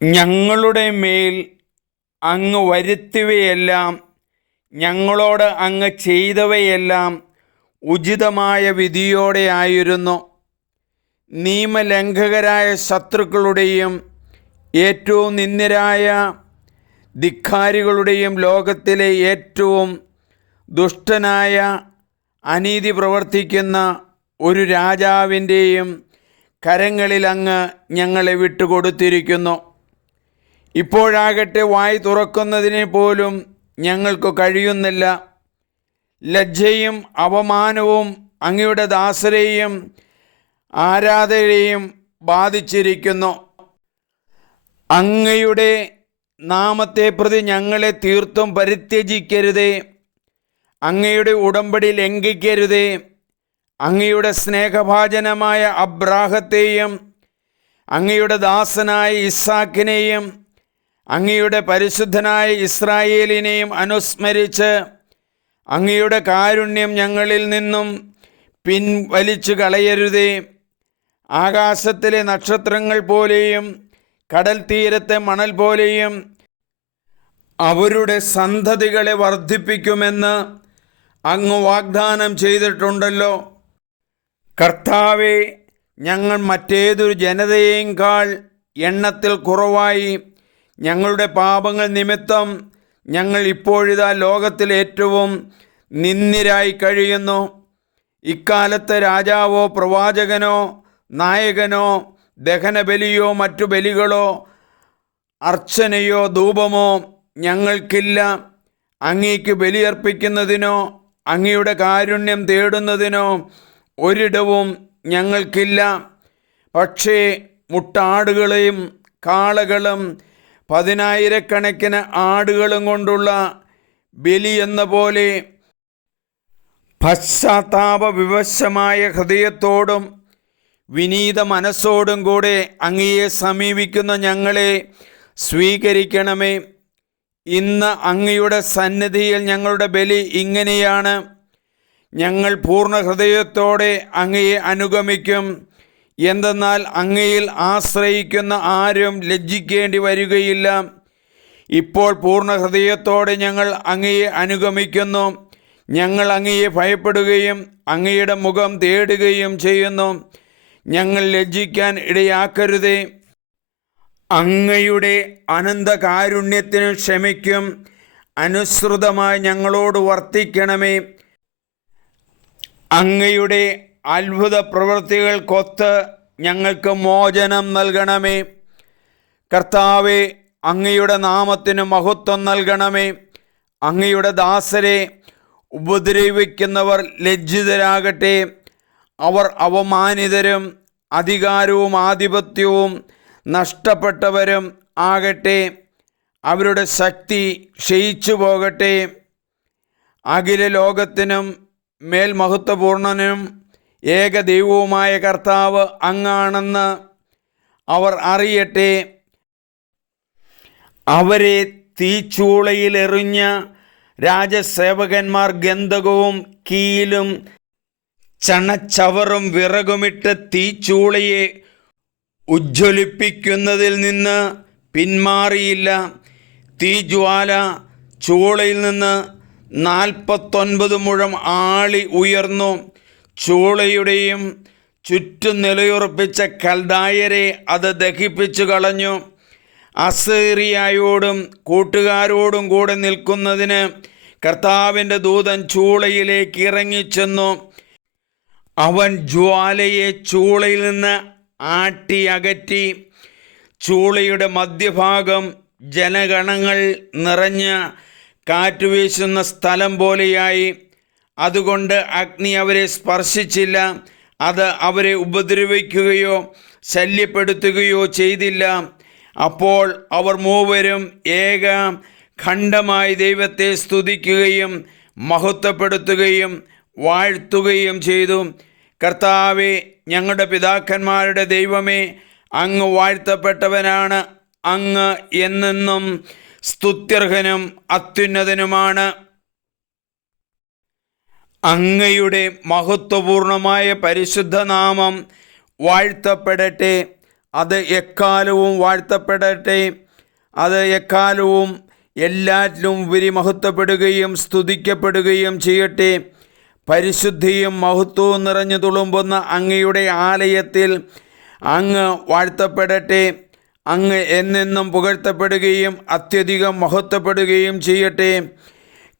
ഞങ്ങളുടെ മേൽ അങ്ങ് വരുത്തിയവയെല്ലാം, ഞങ്ങളോട് അങ്ങ് ചെയ്തവയെല്ലാം ഉചിതമായ വിധിയോടെ ആയിരുന്നു. നിയമലംഘകരായ ശത്രുക്കളുടെയും ഏറ്റവും നിന്ദ്യരായ ധിക്കാരികളുടെയും ലോകത്തിലെ ഏറ്റവും ദുഷ്ടനായ അനീതി പ്രവർത്തിക്കുന്ന ഒരു രാജാവിൻ്റെയും കരങ്ങളിൽ അങ്ങ് ഞങ്ങളെ വിട്ടുകൊടുത്തിരിക്കുന്നു. ഇപ്പോഴാകട്ടെ വായ് തുറക്കുന്നതിന് പോലും ഞങ്ങൾക്ക് കഴിയുന്നില്ല. ലജ്ജയും അപമാനവും അങ്ങയുടെ ദാസരെയും ആരാധകരെയും ബാധിച്ചിരിക്കുന്നു. അങ്ങയുടെ നാമത്തെ പ്രതി ഞങ്ങളെ തീർത്തും പരിത്യജിക്കരുതേ. അങ്ങയുടെ ഉടമ്പടി ലംഘിക്കരുതേ. അങ്ങയുടെ സ്നേഹഭാജനമായ അബ്രാഹത്തെയും അങ്ങയുടെ ദാസനായ ഇസ്ഹാക്കിനെയും അങ്ങയുടെ പരിശുദ്ധനായ ഇസ്രായേലിനെയും അനുസ്മരിച്ച് അങ്ങയുടെ കാരുണ്യം ഞങ്ങളിൽ നിന്നും പിൻവലിച്ചു കളയരുതേ. ആകാശത്തിലെ നക്ഷത്രങ്ങൾ പോലെയും കടൽ തീരത്തെ മണൽ പോലെയും അവരുടെ സന്തതികളെ വർദ്ധിപ്പിക്കുമെന്ന് അങ്ങ് വാഗ്ദാനം ചെയ്തിട്ടുണ്ടല്ലോ. കർത്താവേ, ഞങ്ങൾ മറ്റേതൊരു ജനതയേക്കാൾ എണ്ണത്തിൽ കുറവായി ഞങ്ങളുടെ പാപങ്ങൾ നിമിത്തം ഞങ്ങൾ ഇപ്പോഴിതാ ലോകത്തിൽ ഏറ്റവും നിന്ദ്യരായി കഴിയുന്നു. ഇക്കാലത്ത് രാജാവോ പ്രവാചകനോ നായകനോ ദഹനബലിയോ മറ്റു ബലികളോ അർച്ചനയോ ധൂപമോ ഞങ്ങൾക്കില്ല. അങ്ങേക്ക് ബലിയർപ്പിക്കുന്നതിനോ അങ്ങയുടെ കാരുണ്യം തേടുന്നതിനോ ഒരിടവും ഞങ്ങൾക്കില്ല. പക്ഷേ മുട്ടാടുകളെയും കാളകളും 10,000-കണക്കിന് ആടുകളും കൊണ്ടുള്ള ബലി എന്ന പോലെ പശ്ചാത്താപ വിവശമായ ഹൃദയത്തോടും വിനീത മനസ്സോടും കൂടെ അങ്ങയെ സമീപിക്കുന്ന ഞങ്ങളെ സ്വീകരിക്കണമേ. ഇന്ന് അങ്ങയുടെ സന്നിധിയിൽ ഞങ്ങളുടെ ബലി ഇങ്ങനെയാണ്. ഞങ്ങൾ പൂർണ്ണ ഹൃദയത്തോടെ അങ്ങയെ അനുഗമിക്കും. എന്തെന്നാൽ അങ്ങയിൽ ആശ്രയിക്കുന്ന ആരും ലജ്ജിക്കേണ്ടി വരികയില്ല. ഇപ്പോൾ പൂർണ്ണ ഹൃദയത്തോടെ ഞങ്ങൾ അങ്ങയെ അനുഗമിക്കുന്നു. ഞങ്ങൾ അങ്ങയെ ഭയപ്പെടുകയും അങ്ങയുടെ മുഖം തേടുകയും ചെയ്യുന്നു. ഞങ്ങൾ ലജ്ജിക്കാൻ ഇടയാക്കരുതേ. അങ്ങയുടെ അനന്തകാരുണ്യത്തിനും ക്ഷമയ്ക്കും അനുസൃതമായി ഞങ്ങളോട് വർത്തിക്കണമേ. അങ്ങയുടെ അത്ഭുത പ്രവൃത്തികൾക്കൊത്ത് ഞങ്ങൾക്ക് മോചനം നൽകണമേ. കർത്താവേ, അങ്ങയുടെ നാമത്തിന് മഹത്വം നൽകണമേ. അങ്ങയുടെ ദാസരെ ഉപദ്രവിക്കുന്നവർ ലജ്ജിതരാകട്ടെ. അവർ അപമാനിതരും അധികാരവും ആധിപത്യവും നഷ്ടപ്പെട്ടവരും ആകട്ടെ. അവരുടെ ശക്തി ക്ഷയിച്ചു പോകട്ടെ. അഖില ലോകത്തിനും മേൽമഹത്വപൂർണനും ഏകദൈവവുമായ കർത്താവ് അങ്ങാണെന്ന് അവർ അറിയട്ടെ. അവരെ തീച്ചൂളയിലെറിഞ്ഞ രാജസേവകന്മാർ ഗന്ധകവും കീലും ചണച്ചവറും വിറകുമിട്ട് തീച്ചൂളയെ ഉജ്ജ്വലിപ്പിക്കുന്നതിൽ നിന്ന് പിന്മാറിയില്ല. തീജ്വാല ചൂളയിൽ നിന്ന് 49 മുഴം ആളി ഉയർന്നു. ചൂളയുടെയും ചുറ്റും നിലയുറപ്പിച്ച കൽദായരെ അത് ദഹിപ്പിച്ചു കളഞ്ഞു. അസീറിയായോടും കൂട്ടുകാരോടും കൂടെ നിൽക്കുന്നതിന് കർത്താവിൻ്റെ ദൂതൻ ചൂളയിലേക്ക് ഇറങ്ങിച്ചെന്നു. അവൻ ജ്വാലയെ ചൂളയിൽ നിന്ന് ആട്ടി അകറ്റി. ചൂളയുടെ മധ്യഭാഗം ജനഗണങ്ങൾ നിറഞ്ഞ കാറ്റുവീശുന്ന സ്ഥലം പോലെയായി. അതുകൊണ്ട് അഗ്നി അവരെ സ്പർശിച്ചില്ല. അത് അവരെ ഉപദ്രവിക്കുകയോ ശല്യപ്പെടുത്തുകയോ ചെയ്തില്ല. അപ്പോൾ അവർ മൂവരും ഏക ഖണ്ഡമായി ദൈവത്തെ സ്തുതിക്കുകയും മഹത്വപ്പെടുത്തുകയും വാഴ്ത്തുകയും ചെയ്തു. കർത്താവേ, ഞങ്ങളുടെ പിതാക്കന്മാരുടെ ദൈവമേ, അങ്ങ് വാഴ്ത്തപ്പെട്ടവനാണ്. അങ്ങ് എന്നെന്നും സ്തുത്യർഹനും അത്യുന്നതനുമാണ്. അങ്ങയുടെ മഹത്വപൂർണമായ പരിശുദ്ധനാമം വാഴ്ത്തപ്പെടട്ടെ. അത് എക്കാലവും വാഴ്ത്തപ്പെടട്ടെ. അത് എക്കാലവും എല്ലാറ്റിലും ഉപരി മഹത്വപ്പെടുകയും സ്തുതിക്കപ്പെടുകയും ചെയ്യട്ടെ. പരിശുദ്ധിയും മഹത്വവും നിറഞ്ഞു തുളുമ്പുന്ന അങ്ങയുടെ ആലയത്തിൽ അങ്ങ് വാഴ്ത്തപ്പെടട്ടെ. അങ്ങ് എന്നെന്നും പുകഴ്ത്തപ്പെടുകയും അത്യധികം മഹത്വപ്പെടുകയും ചെയ്യട്ടെ.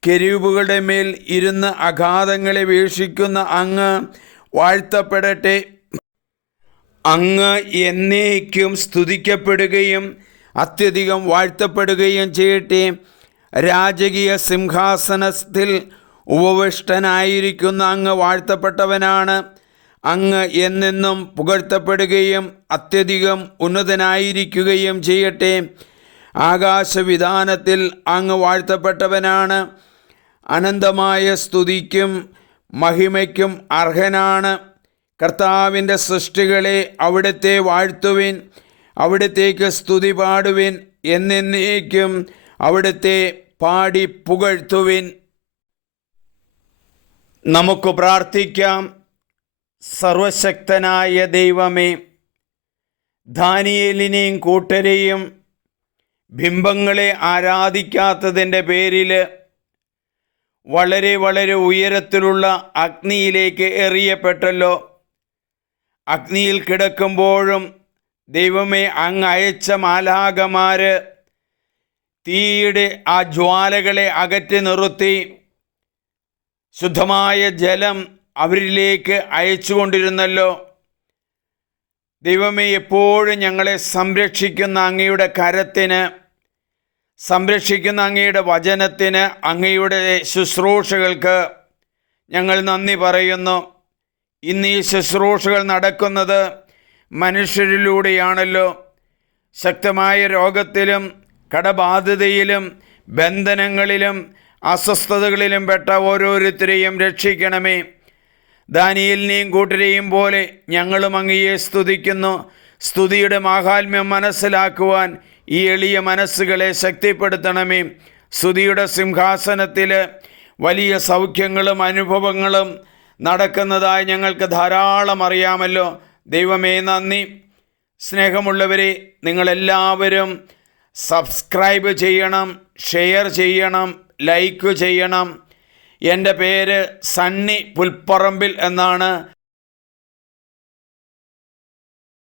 കെരൂബുകളുടെ മേൽ ഇരുന്ന് അഗാധങ്ങളെ വീക്ഷിക്കുന്ന അങ്ങ് വാഴ്ത്തപ്പെടട്ടെ. അങ്ങ് എന്നേക്കും സ്തുതിക്കപ്പെടുകയും അത്യധികം വാഴ്ത്തപ്പെടുകയും ചെയ്യട്ടെ. രാജകീയ സിംഹാസനത്തിൽ ഉപവിഷ്ടനായിരിക്കുന്ന അങ്ങ് വാഴ്ത്തപ്പെട്ടവനാണ്. അങ്ങ് എന്നെന്നും പുകഴ്ത്തപ്പെടുകയും അത്യധികം ഉന്നതനായിരിക്കുകയും ചെയ്യട്ടെ. ആകാശവിധാനത്തിൽ അങ്ങ് വാഴ്ത്തപ്പെട്ടവനാണ്. അനന്തമായ സ്തുതിക്കും മഹിമയ്ക്കും അർഹനാണ്. കർത്താവിൻ്റെ സൃഷ്ടികളെ അവിടുത്തെ വാഴ്ത്തുവിൻ, അവിടുത്തേക്ക് സ്തുതി പാടുവിൻ, എന്നേക്കും അവിടുത്തെ പാടി പുകഴ്ത്തുവിൻ. നമുക്ക് പ്രാർത്ഥിക്കാം. സർവശക്തനായ ദൈവമേ, ദാനിയേലിനെയും കൂട്ടരെയും ബിംബങ്ങളെ ആരാധിക്കാത്തതിൻ്റെ പേരിൽ വളരെ വളരെ ഉയരത്തിലുള്ള അഗ്നിയിലേക്ക് എറിയപ്പെട്ടല്ലോ. അഗ്നിയിൽ കിടക്കുമ്പോഴും ദൈവമേ, അങ്ങ് അയച്ച മാലാഖമാർ തീയുടെ ആ ജ്വാലകളെ അകറ്റി നിർത്തി ശുദ്ധമായ ജലം അവരിലേക്ക് അയച്ചുകൊണ്ടിരുന്നല്ലോ. ദൈവമേ, എപ്പോഴും ഞങ്ങളെ സംരക്ഷിക്കുന്ന അങ്ങയുടെ കരത്തിന്, സംരക്ഷിക്കുന്ന അങ്ങയുടെ വചനത്തിന്, അങ്ങയുടെ ശുശ്രൂഷകൾക്ക് ഞങ്ങൾ നന്ദി പറയുന്നു. ഇന്ന് ഈ ശുശ്രൂഷകൾ നടക്കുന്നത് മനുഷ്യരിലൂടെയാണല്ലോ. ശക്തമായ രോഗത്തിലും കടബാധിതയിലും ബന്ധനങ്ങളിലും അസ്വസ്ഥതകളിലും പെട്ട ഓരോരുത്തരെയും രക്ഷിക്കണമേ. ദാനിയേലിനെയും കൂട്ടരെയും പോലെ ഞങ്ങളും അങ്ങയെ സ്തുതിക്കുന്നു. സ്തുതിയുടെ മാഹാത്മ്യം മനസ്സിലാക്കുവാൻ ഈ എളിയ മനസ്സുകളെ ശക്തിപ്പെടുത്തണമേ. സ്തുതിയുടെ സിംഹാസനത്തിൽ വലിയ സൗഖ്യങ്ങളും അനുഭവങ്ങളും നടക്കുന്നതായി ഞങ്ങൾക്ക് ധാരാളം അറിയാമല്ലോ. ദൈവമേ, നന്ദി. സ്നേഹമുള്ളവരെ, നിങ്ങളെല്ലാവരും സബ്സ്ക്രൈബ് ചെയ്യണം, ഷെയർ ചെയ്യണം, ലൈക്ക് ചെയ്യണം. എൻ്റെ പേര് സണ്ണി പുൽപ്പറമ്പിൽ എന്നാണ്.